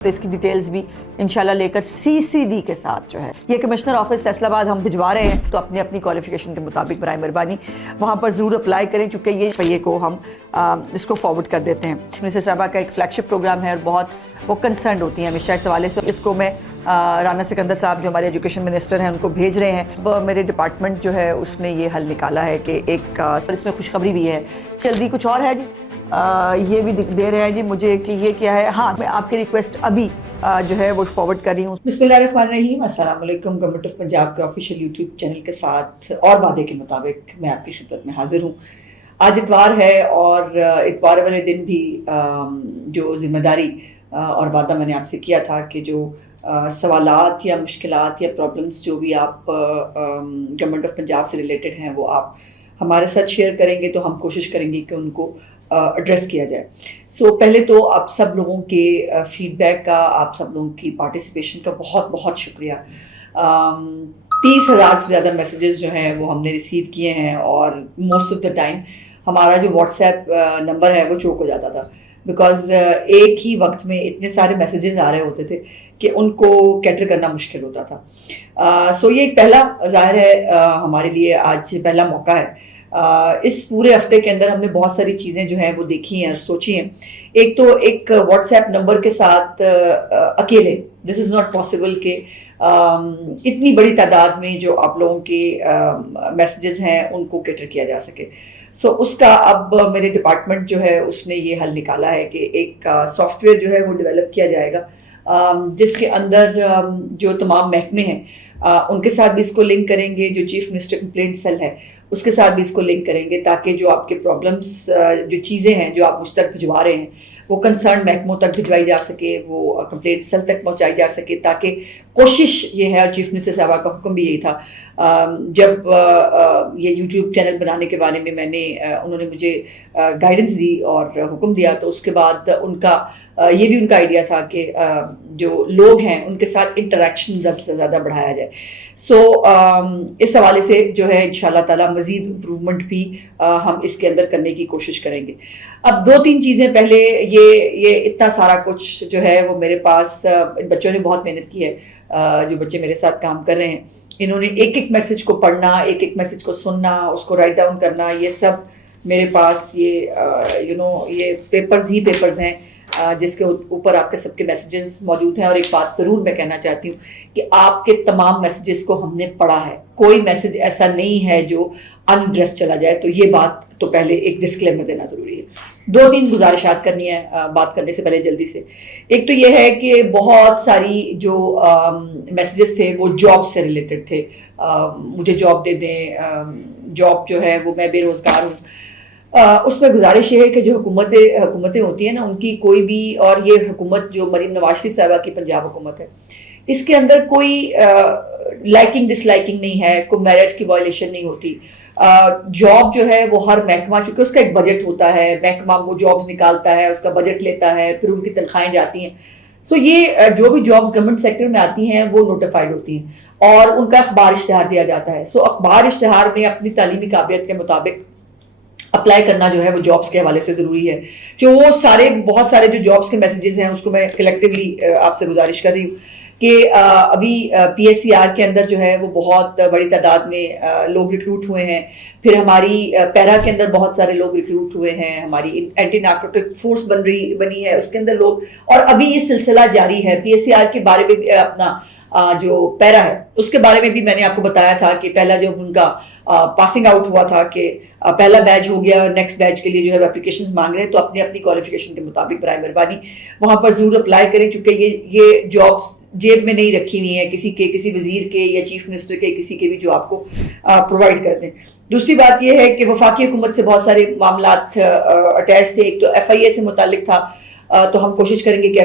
تو اس کی ڈیٹیلز بھی انشاءاللہ لے کر CCD کے ساتھ جو ہے یہ کمشنر آفس فیصل آباد ہم بھجوا رہے ہیں، تو اپنی اپنی کوالیفیکیشن کے مطابق برائے مہربانی وہاں پر ضرور اپلائی کریں، چونکہ یہ پہیے کو ہم اس کو فارورڈ کر دیتے ہیں۔ منسٹر صاحبہ کا ایک فلیگ شپ پروگرام ہے اور بہت وہ کنسرنڈ ہوتی ہیں ہمیشہ اس حوالے سے۔ اس کو میں رانا سکندر صاحب جو ہمارے ایجوکیشن منسٹر ہیں ان کو بھیج رہے ہیں۔ اب میرے ڈپارٹمنٹ جو ہے اس نے یہ حل نکالا ہے کہ ایک اس میں خوشخبری بھی ہے، جلدی کچھ اور ہے جی یہ بھی دے رہے ہیں جی مجھے کہ یہ کیا ہے۔ ہاں میں آپ کی ریکویسٹ ابھی جو ہے وہ فارورڈ کر رہی ہوں۔ بسم اللہ الرحمن الرحیم، السلام علیکم۔ گورنمنٹ آف پنجاب کے آفیشیل یوٹیوب چینل کے ساتھ اور وعدے کے مطابق میں آپ کی خدمت میں حاضر ہوں۔ آج اتوار ہے اور اتوار والے دن بھی جو ذمہ داری اور وعدہ میں نے آپ سے کیا تھا کہ جو سوالات یا مشکلات یا پرابلمس جو بھی آپ گورنمنٹ آف پنجاب سے ریلیٹڈ ہیں وہ آپ ہمارے ساتھ شیئر کریں گے تو ہم کوشش کریں گے کہ ان کو ایڈریس کیا جائے۔ سو پہلے تو آپ سب لوگوں کے فیڈ بیک کا، آپ سب لوگوں کی پارٹیسپیشن کا بہت بہت شکریہ۔ 30,000 سے زیادہ میسیجز جو ہیں وہ ہم نے ریسیو کیے ہیں اور موسٹ آف دا ٹائم ہمارا جو واٹس ایپ نمبر ہے وہ چوک ہو جاتا تھا، بیکاز ایک ہی وقت میں اتنے سارے میسیجز آ رہے ہوتے تھے کہ ان کو کیٹر کرنا مشکل ہوتا تھا۔ سو یہ ایک پہلا ظاہر ہے ہمارے لیے آج پہلا موقع ہے۔ اس پورے ہفتے کے اندر ہم نے بہت ساری چیزیں جو ہیں وہ دیکھی ہیں اور سوچی ہیں۔ ایک تو ایک واٹس ایپ نمبر کے ساتھ اکیلے دس از ناٹ پاسبل کہ اتنی بڑی تعداد میں جو آپ لوگوں کے میسیجز ہیں ان کو کیٹر کیا جا سکے۔ سو اس کا اب میرے ڈپارٹمنٹ جو ہے اس نے یہ حل نکالا ہے کہ ایک سافٹ ویئر جو ہے وہ ڈیولپ کیا جائے گا جس کے اندر جو تمام محکمے ہیں ان کے ساتھ بھی اس کو لنک کریں گے، جو چیف منسٹر کمپلینٹ سیل ہے اس کے ساتھ بھی اس کو لنک کریں گے، تاکہ جو آپ کے پرابلمس جو چیزیں ہیں جو آپ مجھ تک بھجوا رہے ہیں وہ کنسرن محکموں تک بھجوائی جا سکے، وہ کمپلینٹ سیل تک پہنچائی جا سکے، تاکہ کوشش یہ ہے، اور چیف منسٹر صاحبہ کا حکم بھی یہی تھا جب یہ یوٹیوب چینل بنانے کے بارے میں انہوں نے مجھے گائیڈنس دی اور حکم دیا، تو اس کے بعد ان کا یہ بھی ان کا آئیڈیا تھا کہ جو لوگ ہیں ان کے ساتھ انٹریکشن زیادہ سے زیادہ بڑھایا جائے۔ سو اس حوالے سے جو ہے انشاءاللہ تعالی مزید امپروومنٹ بھی ہم اس کے اندر کرنے کی کوشش کریں گے۔ اب 2-3 چیزیں پہلے یہ اتنا سارا کچھ جو ہے وہ میرے پاس ان بچوں نے بہت محنت کی ہے، جو بچے میرے ساتھ کام کر رہے ہیں انہوں نے ایک ایک میسج کو پڑھنا، ایک ایک میسج کو سننا، اس کو رائٹ ڈاؤن کرنا، یہ سب میرے پاس یہ پیپرز ہی پیپرز ہیں جس کے اوپر آپ کے سب کے میسیجز موجود ہیں۔ اور ایک بات ضرور میں کہنا چاہتی ہوں کہ آپ کے تمام میسیجز کو ہم نے پڑھا ہے، کوئی میسیج ایسا نہیں ہے جو انڈریس چلا جائے، تو یہ بات تو پہلے ایک ڈسکلیمر دینا ضروری ہے۔ 2-3 گزارشات کرنی ہے بات کرنے سے پہلے جلدی سے۔ ایک تو یہ ہے کہ بہت ساری جو میسیجز تھے وہ جاب سے ریلیٹڈ تھے، مجھے جاب دے دیں، جاب جو ہے وہ میں بے روزگار ہوں۔ اس میں گزارش یہ ہے کہ جو حکومتیں ہوتی ہیں نا ان کی کوئی بھی، اور یہ حکومت جو مریم نواز شریف صاحبہ کی پنجاب حکومت ہے اس کے اندر کوئی لائکنگ ڈس لائکنگ نہیں ہے، کوئی میرٹ کی وائلیشن نہیں ہوتی۔ جاب جو ہے وہ ہر محکمہ، چونکہ اس کا ایک بجٹ ہوتا ہے، محکمہ وہ جابز نکالتا ہے، اس کا بجٹ لیتا ہے، پھر ان کی تنخواہیں جاتی ہیں۔ سو یہ جو بھی جابز گورنمنٹ سیکٹر میں آتی ہیں وہ نوٹیفائڈ ہوتی ہیں اور ان کا اخبار اشتہار دیا جاتا ہے۔ سو اخبار اشتہار میں اپنی تعلیمی قابلیت کے مطابق اپلائی کرنا جو ہے وہ جابس کے حوالے سے ضروری ہے۔ جو وہ بہت سارے جو جابس کے میسیجز ہیں اس کو میں کلیکٹیولی آپ سے گزارش کر رہی ہوں کہ ابھی PSCR کے اندر جو ہے وہ بہت بڑی تعداد میں لوگ ریکروٹ ہوئے ہیں، پھر ہماری پیرا کے اندر بہت سارے لوگ ریکروٹ ہوئے ہیں، ہماری اینٹی نارکوٹک فورس بنی ہے اس کے اندر لوگ، اور ابھی یہ سلسلہ جاری ہے۔ PSCR کے بارے میں اپنا جو پیرا ہے اس کے بارے میں بھی میں نے آپ کو بتایا تھا کہ پہلا جب ان کا پاسنگ آؤٹ ہوا تھا کہ پہلا بیچ ہو گیا، نیکسٹ بیچ کے لیے جو ہے اپلیکیشنز مانگ رہے ہیں، تو اپنی اپنی کوالیفیکیشن کے مطابق برائے مہربانی وہاں پر ضرور اپلائی کریں، چونکہ یہ جابس جیب میں نہیں رکھی ہوئی ہیں کسی وزیر کے یا چیف منسٹر کے، کسی کے بھی جو آپ کو پرووائڈ کر دیں۔ دوسری بات یہ ہے کہ وفاقی حکومت سے بہت سارے معاملات اٹیچ تھے۔ ایک تو FIA سے متعلق تھا، تو ہم کوشش کریں گے کہ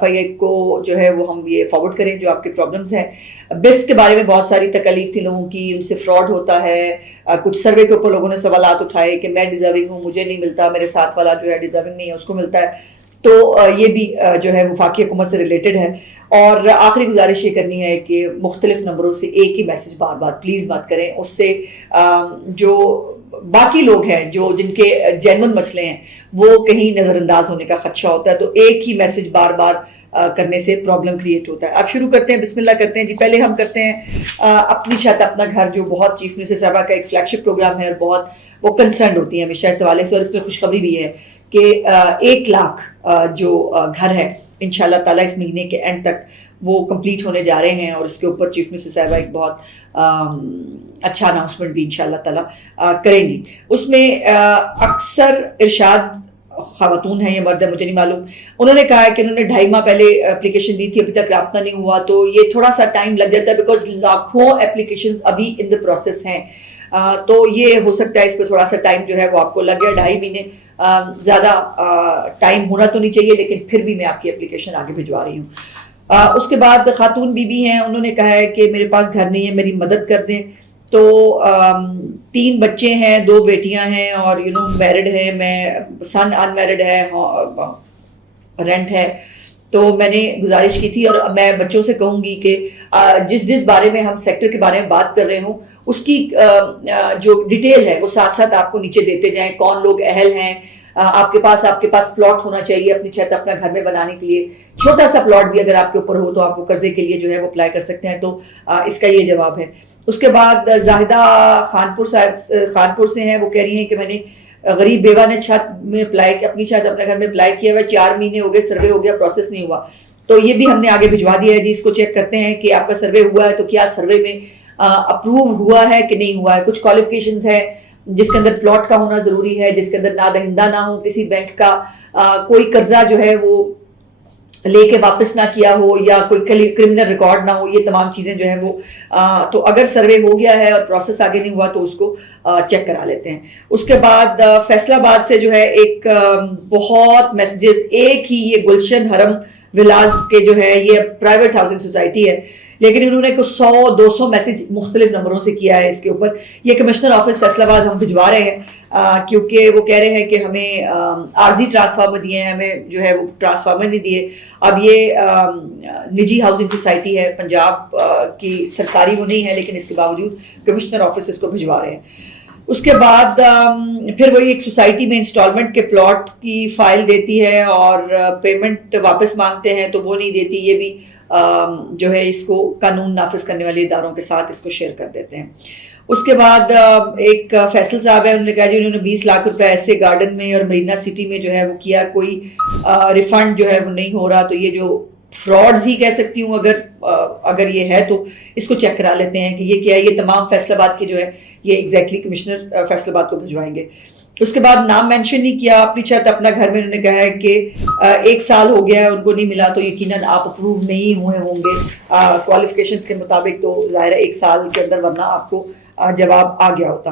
FIA کو جو ہے وہ ہم یہ فارورڈ کریں جو آپ کے پرابلمس ہیں۔ بیسٹ کے بارے میں بہت ساری تکالیف تھی لوگوں کی، ان سے فراڈ ہوتا ہے، کچھ سروے کے اوپر لوگوں نے سوالات اٹھائے کہ میں ڈیزرونگ ہوں، مجھے نہیں ملتا، میرے ساتھ والا جو ہے ڈیزرونگ نہیں ہے اس کو ملتا ہے، تو یہ بھی جو ہے وفاقی حکومت سے ریلیٹڈ ہے۔ اور آخری گزارش یہ کرنی ہے کہ مختلف نمبروں سے ایک ہی میسج بار بار پلیز مت کریں، اس سے جو باقی لوگ ہیں جن کے جینون مسئلے ہیں وہ کہیں نظر انداز ہونے کا خدشہ ہوتا ہے، تو ایک ہی میسج بار بار کرنے سے پرابلم کریٹ ہوتا ہے. اب شروع کرتے ہیں، بسم اللہ کرتے ہیں جی. پہلے ہم کرتے ہیں اپنی چھت اپنا گھر، جو بہت چیف منسٹر صاحبہ کا ایک فلیگ شپ پروگرام ہے اور بہت وہ کنسرنڈ ہوتی ہیں ہمیشہ اس حوالے سے. اور اس میں خوشخبری بھی ہے کہ 1 لاکھ جو گھر ہے انشاءاللہ تعالیٰ اس مہینے کے اینڈ تک وہ کمپلیٹ ہونے جا رہے ہیں، اور اس کے اوپر چیف منسٹر صاحبہ ایک بہت اچھا اناؤنسمنٹ بھی انشاءاللہ تعالیٰ کریں گی. اس میں اکثر ارشاد خواتون ہیں یا مرد ہے مجھے نہیں معلوم، انہوں نے کہا ہے کہ انہوں نے 2.5 ماہ پہلے اپلیکیشن دی تھی، ابھی تک رابطہ نہیں ہوا، تو یہ تھوڑا سا ٹائم لگ جاتا ہے بیکاز لاکھوں اپلیکیشنز ابھی ان دا پروسیس ہیں. تو یہ ہو سکتا ہے اس پہ تھوڑا سا ٹائم جو ہے وہ آپ کو لگ گیا. 2.5 مہینے زیادہ ٹائم ہونا تو نہیں چاہیے، لیکن پھر بھی میں آپ کی اپلیکیشن آگے بھجوا رہی ہوں. اس کے بعد خاتون بی بی ہیں، انہوں نے کہا ہے کہ میرے پاس گھر نہیں ہے، میری مدد کر دیں. تو 3 بچے ہیں، 2 بیٹیاں ہیں، اور میرڈ ہے، میں سن ان میرڈ ہے، رینٹ ہے. تو میں نے گزارش کی تھی، اور میں بچوں سے کہوں گی کہ جس بارے میں ہم سیکٹر کے بارے میں بات کر رہے ہوں اس کی جو ڈیٹیل ہے وہ ساتھ ساتھ آپ کو نیچے دیتے جائیں. کون لوگ اہل ہیں، آپ کے پاس پلاٹ ہونا چاہیے اپنی چھت اپنا گھر میں بنانے کے لیے. چھوٹا سا پلاٹ بھی اگر آپ کے اوپر ہو تو آپ کو قرضے کے لیے جو ہے وہ اپلائی کر سکتے ہیں. تو اس کا یہ جواب ہے. اس کے بعد زاہدہ خانپور سے ہیں، وہ کہہ رہی ہیں کہ میں نے غریب بیوہ نے چھت میں اپنی چھت اپنے گھر میں اپلائی کیا ہوا ہے، 4 مہینے ہو گئے، سروے ہو گیا، پروسیس نہیں ہوا. تو یہ بھی ہم نے آگے بھجوا دیا ہے جی. اس کو چیک کرتے ہیں کہ آپ کا سروے ہوا ہے تو کیا سروے میں اپروو ہوا ہے کہ نہیں ہوا ہے. کچھ کوالیفیکیشنز ہے جس کے اندر پلاٹ کا ہونا ضروری ہے، جس کے اندر نادہندہ نہ ہو، کسی بینک کا کوئی قرضہ جو ہے وہ لے کے واپس نہ کیا ہو، یا کوئی کرمنل ریکارڈ نہ ہو. یہ تمام چیزیں جو ہیں وہ تو اگر سروے ہو گیا ہے اور پروسیس آگے نہیں ہوا تو اس کو چیک کرا لیتے ہیں. اس کے بعد فیصل آباد سے جو ہے ایک بہت میسیجز، ایک ہی یہ گلشن حرم ولاز کے جو ہے یہ پرائیویٹ ہاؤسنگ سوسائٹی ہے، لیکن انہوں نے کچھ 100-200 میسیج مختلف نمبروں سے کیا ہے اس کے اوپر. یہ کمشنر آفس فیصل آباد ہم بھجوا رہے ہیں کیونکہ وہ کہہ رہے ہیں کہ ہمیں عارضی ٹرانسفارمر دیے ہیں، ہمیں جو ہے وہ ٹرانسفارمر نہیں دیے. اب یہ نجی ہاؤسنگ سوسائٹی ہے پنجاب کی، سرکاری وہ نہیں ہے، لیکن اس کے باوجود کمشنر آفس اس کو بھجوا رہے ہیں. اس کے بعد پھر وہی ایک سوسائٹی میں انسٹالمنٹ کے پلاٹ کی فائل دیتی ہے اور پیمنٹ واپس مانگتے ہیں تو وہ نہیں دیتی. یہ بھی جو ہے اس کو قانون نافذ کرنے والے اداروں کے ساتھ اس کو شیئر کر دیتے ہیں. اس کے بعد ایک فیصل صاحب ہے، انہوں نے کہا جی انہوں نے 20 لاکھ روپے ایسے گارڈن میں اور مرینا سٹی میں جو ہے وہ کیا، کوئی ریفنڈ جو ہے وہ نہیں ہو رہا. تو یہ جو فراڈز ہی کہہ سکتی ہوں اگر یہ ہے تو اس کو چیک کرا لیتے ہیں کہ یہ کیا ہے. یہ تمام فیصل آباد کے جو ہے یہ ایگزیکٹلی کمشنر فیصل آباد کو بھجوائیں گے. اس کے بعد نام مینشن نہیں کیا، اپنی چھت اپنا گھر میں انہوں نے کہا ہے کہ 1 سال ہو گیا ہے ان کو نہیں ملا، تو یقیناً آپ اپروو نہیں ہوئے ہوں گے کوالیفیکیشنز کے مطابق. تو ظاہر ہے 1 سال کے اندر ورنہ آپ کو جواب آ گیا ہوتا.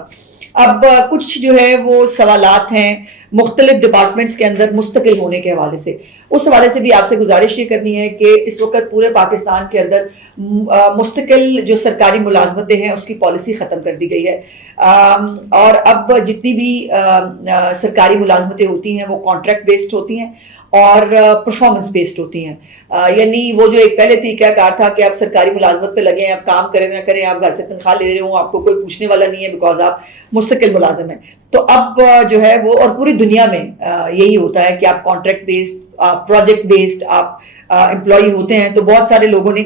اب کچھ جو ہے وہ سوالات ہیں مختلف ڈپارٹمنٹس کے اندر مستقل ہونے کے حوالے سے. اس حوالے سے بھی آپ سے گزارش یہ کرنی ہے کہ اس وقت پورے پاکستان کے اندر مستقل جو سرکاری ملازمتیں ہیں اس کی پالیسی ختم کر دی گئی ہے، اور اب جتنی بھی سرکاری ملازمتیں ہوتی ہیں وہ کانٹریکٹ بیسڈ ہوتی ہیں اور پرفارمنس بیسڈ ہوتی ہیں. یعنی وہ جو ایک پہلے طریقہ کار تھا کہ آپ سرکاری ملازمت پہ لگیں، آپ کام کریں نہ کریں، آپ گھر سے تنخواہ لے رہے ہوں، آپ کو کوئی پوچھنے والا نہیں ہے بیکاز آپ مستقل ملازم ہیں. تو اب جو ہے وہ، اور پوری دنیا میں یہی ہوتا ہے کہ آپ کانٹریکٹ بیسڈ، پروجیکٹ بیسڈ آپ امپلائی ہوتے ہیں. تو بہت سارے لوگوں نے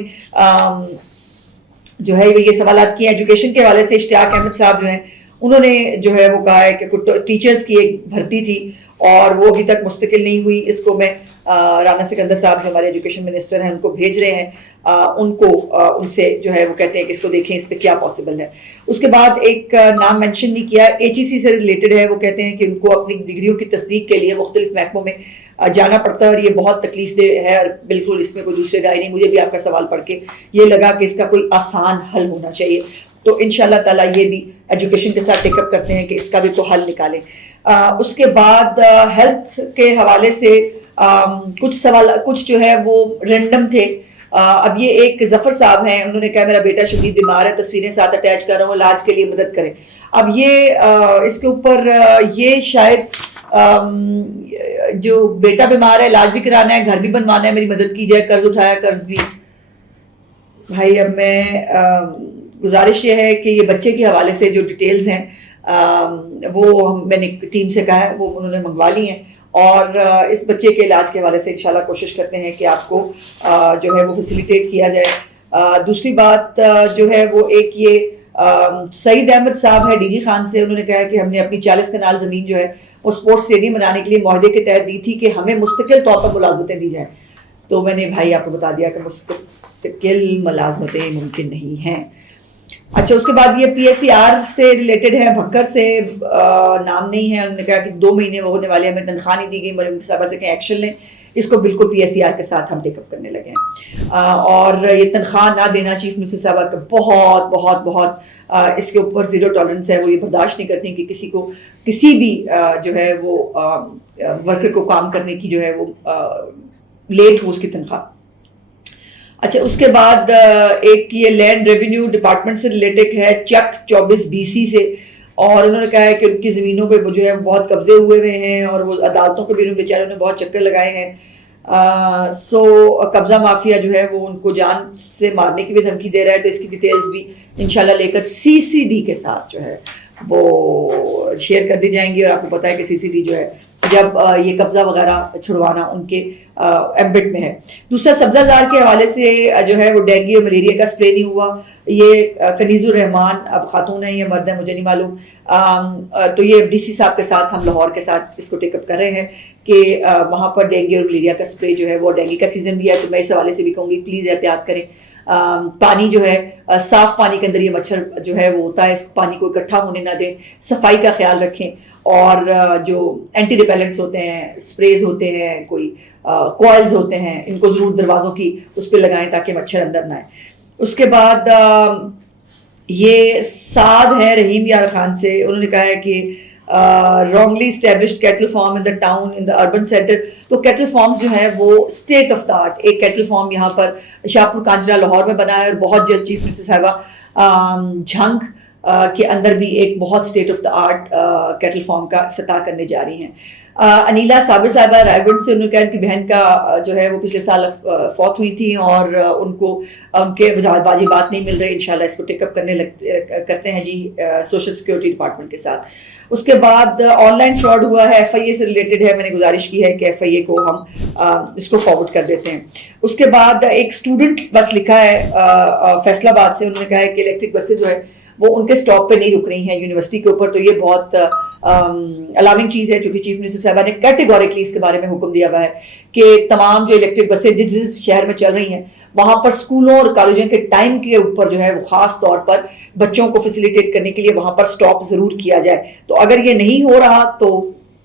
جو ہے یہ سوالات کیے. ایجوکیشن کے حوالے سے اشتیاق احمد صاحب جو ہیں انہوں نے جو ہے وہ کہا ہے کہ ٹیچرز کی ایک بھرتی تھی اور وہ ابھی تک مستقل نہیں ہوئی. اس کو میں رانا سکندر صاحب جو ہمارے ایجوکیشن منسٹر ہیں ان کو بھیج رہے ہیں، ان سے جو ہے وہ کہتے ہیں کہ اس کو دیکھیں اس پہ کیا پاسبل ہے. اس کے بعد ایک نام مینشن نہیں کیا، HEC سے ریلیٹڈ ہے. وہ کہتے ہیں کہ ان کو اپنی ڈگریوں کی تصدیق کے لیے مختلف محکموں میں جانا پڑتا ہے اور یہ بہت تکلیف دہ ہے، اور بالکل اس میں کوئی دوسری رائے نہیں. مجھے بھی آپ کا سوال پڑھ کے یہ لگا کہ اس کا کوئی آسان حل ہونا چاہیے. تو انشاءاللہ تعالیٰ یہ بھی ایجوکیشن کے ساتھ ٹیک اپ کرتے ہیں کہ اس کا بھی کوئی حل نکالیں. اس کے بعد ہیلتھ کے حوالے سے کچھ سوال کچھ جو ہے وہ رینڈم تھے. اب یہ ایک ظفر صاحب ہیں، انہوں نے کہا میرا بیٹا شدید بیمار ہے، تصویریں ساتھ اٹیچ کر رہا ہوں، علاج کے لیے مدد کریں. اب یہ اس کے اوپر یہ شاید جو بیٹا بیمار ہے، علاج بھی کرانا ہے، گھر بھی بنوانا ہے، میری مدد کی جائے، قرض اٹھایا قرض بھی. بھائی اب میں گزارش یہ ہے کہ یہ بچے کے حوالے سے جو ڈیٹیلز ہیں وہ میں نے ٹیم سے کہا ہے، وہ انہوں نے منگوا لی ہیں، اور اس بچے کے علاج کے حوالے سے انشاءاللہ کوشش کرتے ہیں کہ آپ کو جو ہے وہ فیسیلیٹیٹ کیا جائے۔ دوسری بات جو ہے وہ ایک یہ سعید احمد صاحب ہے ڈی جی خان سے، انہوں نے کہا کہ ہم نے اپنی 40 کنال زمین جو ہے وہ اسپورٹس اسٹیڈیم بنانے کے لیے معاہدے کے تحت دی تھی کہ ہمیں مستقل طور پر ملازمتیں دی جائیں، تو میں نے بھائی آپ کو بتا دیا کہ مستقل ملازمتیں ممکن نہیں ہیں۔ اچھا، اس کے بعد یہ پی ایس سی آر سے ریلیٹڈ ہے، بھکر سے نام نہیں ہے، انہوں نے کہا کہ 2 مہینے وہ ہونے والے ہیں، ہمیں تنخواہ نہیں دی گئی، مریم صاحبہ سے کہیں ایکشن لیں، اس کو بالکل پی ایس سی آر کے ساتھ ہم ٹیک اپ کرنے لگے ہیں۔ اور یہ تنخواہ نہ دینا چیف منسٹر صاحبہ کا بہت بہت بہت اس کے اوپر زیرو ٹالرنس ہے، وہ یہ برداشت نہیں کرتی کہ کسی کو کسی بھی جو ہے وہ ورکر کو کام کرنے کی جو ہے وہ لیٹ ہو اس کی تنخواہ۔ اچھا، اس کے بعد ایک یہ لینڈ ریونیو ڈپارٹمنٹ سے ریلیٹڈ ہے، چک 24 BC سے، اور انہوں نے کہا ہے کہ ان کی زمینوں پہ جو ہے بہت قبضے ہوئے ہیں، اور وہ عدالتوں کے بھی ان بیچاروں نے بہت چکر لگائے ہیں۔ سو قبضہ مافیا جو ہے وہ ان کو جان سے مارنے کی بھی دھمکی دے رہا ہے، تو اس کی ڈیٹیلز بھی انشاءاللہ لے کر CCD کے ساتھ جو ہے وہ شیئر کر دی جائیں گی، اور آپ کو پتہ ہے کہ CCD جو ہے جب یہ قبضہ وغیرہ چھڑوانا ان کے ایمبٹ میں ہے۔ دوسرا سبزہ زار کے حوالے سے جو ہے وہ ڈینگی اور ملیریا کا سپرے نہیں ہوا، یہ کنیز الرحمان اب خاتون ہے یا مرد ہے مجھے نہیں معلوم، تو یہ DC صاحب کے ساتھ ہم لاہور کے ساتھ اس کو ٹیک اپ کر رہے ہیں کہ وہاں پر ڈینگی اور ملیریا کا سپرے جو ہے وہ، ڈینگی کا سیزن بھی ہے تو میں اس حوالے سے بھی کہوں گی پلیز احتیاط کریں۔ پانی جو ہے صاف پانی کے اندر یہ مچھر جو ہے وہ ہوتا ہے، اس پانی کو اکٹھا ہونے نہ دیں، صفائی کا خیال رکھیں، اور جو اینٹی ریپیلنٹس ہوتے ہیں، اسپریز ہوتے ہیں، کوئی کوائلز ہوتے ہیں، ان کو ضرور دروازوں کی اس پہ لگائیں تاکہ مچھر اندر نہ آئے۔ اس کے بعد یہ سعد ہے رحیم یار خان سے، انہوں نے کہا ہے کہ wrongly established cattle farm in the town in the urban center، تو کیٹل فارمز جو ہیں وہ اسٹیٹ آف دا آرٹ، ایک کیٹل فارم یہاں پر شاہپور کانجرا لاہور میں بنا ہے، اور بہت جلد چیف منسٹر صاحبہ جھنگ کے اندر بھی ایک بہت state of the art Cattell form کا افتتاح کرنے جا رہی ہیں۔ انیلا صابر صاحبہ رائے گڑھ سے، انہوں نے کہا ان کی بہن کا جو ہے وہ پچھلے سال فوت ہوئی تھی، اور ان کو ان کے واجبات نہیں مل رہے، انشاءاللہ اس کو ٹیک اپ کرتے ہیں جی سوشل سیکورٹی ڈپارٹمنٹ کے ساتھ۔ اس کے بعد آن لائن فراڈ ہوا ہے، FIA سے ریلیٹڈ ہے، میں نے گزارش کی ہے کہ FIA کو ہم اس کو فارورڈ کر دیتے ہیں۔ اس کے بعد ایک اسٹوڈنٹ بس لکھا ہے فیصل آباد سے، انہوں نے کہا ہے کہ الیکٹرک بسیں جو ہے وہ ان کے اسٹاپ پہ نہیں رک رہی ہیں یونیورسٹی کے اوپر، تو یہ بہت الارمنگ چیز ہے، چونکہ چیف منسٹر صاحبہ نے کیٹیگوریکلی اس کے بارے میں حکم دیا ہوا ہے کہ تمام جو الیکٹرک بسیں جس جس شہر میں چل رہی ہیں وہاں پر اسکولوں اور کالجوں کے ٹائم کے اوپر جو ہے وہ خاص طور پر بچوں کو فیسیلیٹیٹ کرنے کے لیے وہاں پر اسٹاپ ضرور کیا جائے، تو اگر یہ نہیں ہو رہا تو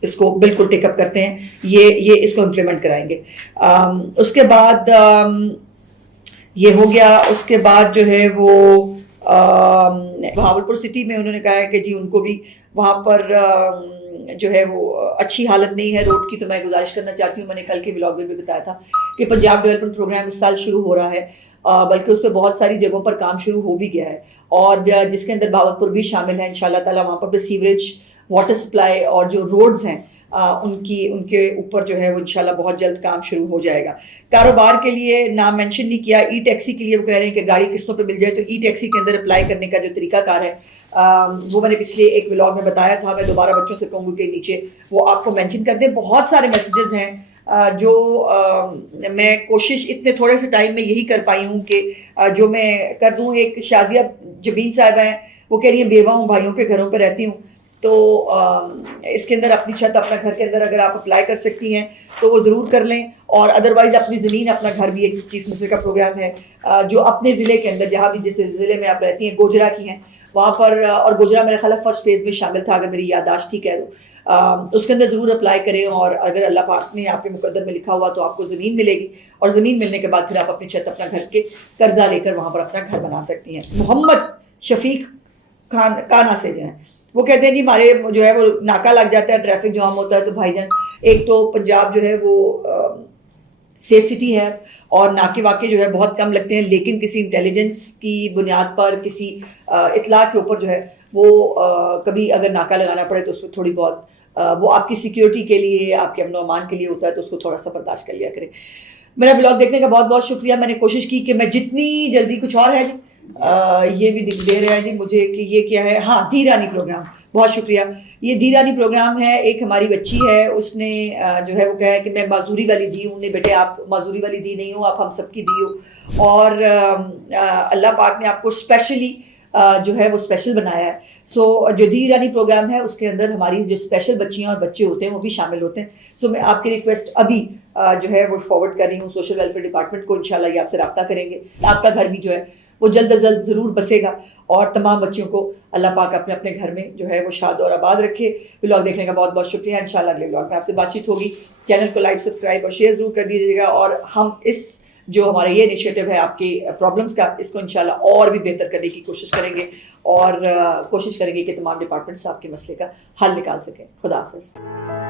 اس کو بالکل ٹیک اپ کرتے ہیں، یہ اس کو امپلیمنٹ کرائیں گے۔ اس کے بعد یہ ہو گیا، اس کے بعد جو ہے وہ بہاولپور سٹی میں انہوں نے کہا ہے کہ جی ان کو بھی وہاں پر جو ہے وہ اچھی حالت نہیں ہے روڈ کی، تو میں گزارش کرنا چاہتی ہوں، میں نے کل کے ولاگ میں بھی بتایا تھا کہ پنجاب ڈیولپمنٹ پروگرام اس سال شروع ہو رہا ہے، بلکہ اس پہ بہت ساری جگہوں پر کام شروع ہو بھی گیا ہے، اور جس کے اندر بہاولپور بھی شامل ہے انشاءاللہ تعالیٰ، وہاں پر بھی سیوریج، واٹر سپلائی اور جو روڈز ہیں ان کے اوپر جو ہے وہ انشاءاللہ بہت جلد کام شروع ہو جائے گا۔ کاروبار کے لیے نام مینشن نہیں کیا، ای ٹیکسی کے لیے وہ کہہ رہے ہیں کہ گاڑی قسطوں پہ مل جائے، تو ای ٹیکسی کے اندر اپلائی کرنے کا جو طریقہ کار ہے وہ میں نے پچھلے ایک ولاگ میں بتایا تھا، میں دوبارہ بچوں سے کہوں گی کہ نیچے وہ آپ کو مینشن کر دیں۔ بہت سارے میسیجز ہیں جو میں کوشش اتنے تھوڑے سے ٹائم میں یہی کر پائی ہوں کہ جو میں کر دوں۔ ایک شازیہ جبین صاحبہ ہیں، وہ کہہ رہی ہیں بیوہ ہوں، بھائیوں کے گھروں پہ رہتی ہوں، تو اس کے اندر اپنی چھت اپنا گھر کے اندر اگر آپ اپلائی کر سکتی ہیں تو وہ ضرور کر لیں، اور ادروائز اپنی زمین اپنا گھر بھی ایک چیف منسٹر کا پروگرام ہے جو اپنے ضلع کے اندر جہاں بھی جس ضلع میں آپ رہتی ہیں، گوجرا کی ہیں وہاں پر، اور گوجرا میرے خیال ہے فرسٹ فیز میں شامل تھا اگر میری یادداشت ٹھیک ہے تو اس کے اندر ضرور اپلائی کریں، اور اگر اللہ پاک نے آپ کے مقدر میں لکھا ہوا تو آپ کو زمین ملے گی، اور زمین ملنے کے بعد پھر آپ اپنی چھت اپنا گھر کے قرضہ لے کر وہاں پر اپنا گھر بنا سکتی ہیں۔ محمد شفیق خان کانا سے جو ہیں وہ کہتے ہیں جی ہمارے جو ہے وہ ناکہ لگ جاتا ہے، ٹریفک جام ہوتا ہے، تو بھائی جان ایک تو پنجاب جو ہے وہ سیف سٹی ہے اور ناکے واقع جو ہے بہت کم لگتے ہیں، لیکن کسی انٹیلیجنس کی بنیاد پر کسی اطلاع کے اوپر جو ہے وہ کبھی اگر ناکہ لگانا پڑے تو اس میں تھوڑی بہت وہ آپ کی سیکیورٹی کے لیے، آپ کے امن و امان کے لیے ہوتا ہے، تو اس کو تھوڑا سا برداشت کر لیا کریں۔ میرا بلاگ دیکھنے کا بہت بہت شکریہ، میں نے کوشش کی کہ میں جتنی جلدی، کچھ اور ہے جی یہ بھی دے رہے ہیں جی مجھے کہ یہ کیا ہے، ہاں دھی رانی پروگرام بہت شکریہ. یہ دی رانی پروگرام ہے. ایک ہماری بچی ہے, اس نے جو ہے وہ کہا ہے کہ میں معذوری والی دی ہوں. نہیں بیٹے, آپ معذوری والی دی نہیں ہو, آپ ہم سب کی دی ہو, اور اللہ پاک نے آپ کو اسپیشلی جو ہے وہ اسپیشل بنایا ہے. سو جو دی رانی پروگرام ہے اس کے اندر ہماری جو اسپیشل بچیاں اور بچے ہوتے ہیں وہ بھی شامل ہوتے ہیں. سو میں آپ کی ریکویسٹ ابھی جو ہے وہ فارورڈ کر رہی ہوں سوشل ویلفیئر ڈپارٹمنٹ کو. انشاءاللہ یہ آپ سے رابطہ کریں گے. آپ کا گھر بھی جو ہے وہ جلد از جلد ضرور بسے گا, اور تمام بچیوں کو اللہ پاک اپنے اپنے گھر میں جو ہے وہ شاد اور آباد رکھے. بلاگ دیکھنے کا بہت بہت شکریہ. انشاءاللہ اگلے بلاگ میں آپ سے بات چیت ہوگی. چینل کو لائک, سبسکرائب اور شیئر ضرور کر دیجیے گا, اور ہم اس جو ہمارا یہ انیشیٹو ہے آپ کی پرابلمس کا, اس کو انشاءاللہ اور بھی بہتر کرنے کی کوشش کریں گے, اور کوشش کریں گے کہ تمام ڈپارٹمنٹس آپ کے مسئلے کا حل نکال سکیں. خدا حافظ.